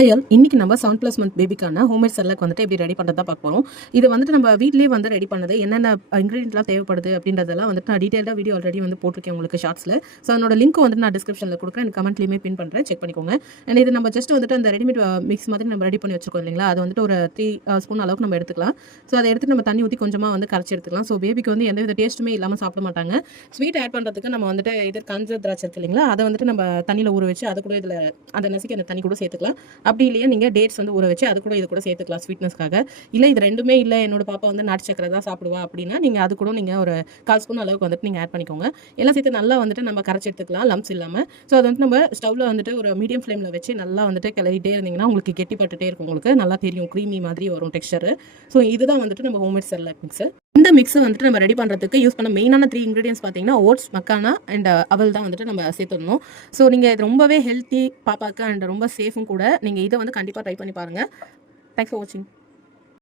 ஹையல் இன்னைக்கு நம்ம 7+ month பேபிக்கான homemade Cerelac வந்துட்டு எப்படி ரெடி பண்ணுறதா பார்க்க போகிறோம். இது வந்துட்டு நம்ம வீட்லேயே வந்து ரெடி பண்ணது என்னென்ன இன்க்ரீடியன்ட்லாம் தேவைப்படுது அப்படின்றதெல்லாம் வந்துட்டு நான் டீட்டெயிலாக வீடியோ ஆல்ரெடி வந்து போட்டிருக்கேன் உங்களுக்கு ஷார்ட்ஸில். ஸோ அதனோட லிங்க் வந்துட்டு நான் டிஸ்கிரிப்ஷனில் கொடுக்குறேன், எனக்கு கமெண்ட்லேயுமே பின் பண்ணுறேன், செக் பண்ணிக்கோங்க. அண்ட் இது நம்ம ஜஸ்ட் வந்துட்டு அந்த ரெடிமேட் மிக்ஸ் மாதிரி நம்ம ரெடி பண்ணி வச்சிருக்கோம் இல்லைங்களா, அது வந்துட்டு ஒரு 3 ஸ்பூன் அளவுக்கு நம்ம எடுத்துக்கலாம். ஸோ அதை எடுத்து நம்ம தண்ணி ஊற்றி கொஞ்சமாக வந்து கரைச்சி எடுத்துக்கலாம். ஸோ பேபிக்கு வந்து எந்த வித டேஸ்ட்டுமே இல்லாமல் சாப்பிட மாட்டாங்க. ஸ்வீட் ஆட் பண்ணுறதுக்கு நம்ம வந்துட்டு இது கஞ்ச திராட்சை இருக்கு இல்லைங்களா, அதை வந்துட்டு நம்ம தண்ணியில் ஊற வச்சு அது கூட இதில் அந்த நசுக்கி அந்த தண்ணி கூட சேர்த்துக்கலாம். அப்படி இல்லையா நீங்கள் டேட்ஸ் வந்து ஊற வச்சு அது கூட இது கூட சேர்த்துக்கலாம் ஸ்வீட்னஸ்க்காக. இல்லை இது ரெண்டுமே இல்லை, என்னோட பாப்பா வந்து நாட்டு சக்கரை தான் சாப்பிடுவா அப்படின்னா நீங்கள் அது கூட நீங்கள் ஒரு 1/4 ஸ்பூன் அளவுக்கு வந்துட்டு நீங்கள் ஆட் பண்ணிக்கோங்க. எல்லாம் சேர்த்து நல்லா வந்துட்டு நம்ம கரைச்சி எடுத்துக்கலாம் லம்ஸ் இல்லாமல். ஸோ அது வந்து நம்ம ஸ்டவ்வில் வந்துட்டு ஒரு மீடியம் ஃப்ளேமில் வச்சு நல்லா வந்துட்டு கிளறிட்டே இருந்தீங்கன்னா உங்களுக்கு கெட்டிப்பட்டுட்டே இருக்கும், உங்களுக்கு நல்லா தெரியும், க்ரீமி மாதிரி வரும் டெக்ஸ்டர். ஸோ இதுதான் வந்துட்டு நம்ம ஹோம்மேட் செர்லாக் மிக்ஸ். இந்த மிக்ஸை வந்துட்டு நம்ம ரெடி பண்ணுறதுக்கு யூஸ் பண்ண மெயினான 3 இன்க்ரீடியன்ஸ் பார்த்தீங்கன்னா ஓட்ஸ், மக்கானா அண்ட் அவல் தான் வந்துட்டு நம்ம சேர்த்துடணும். ஸோ நீங்கள் இது ரொம்பவே ஹெல்த்தி பாப்பாக்கு அண்ட் ரொம்ப சேஃபும் கூட. நீங்கள் இதை வந்து கண்டிப்பாக ட்ரை பண்ணி பாருங்கள். தேங்க்ஸ் ஃபார் வாட்சிங்.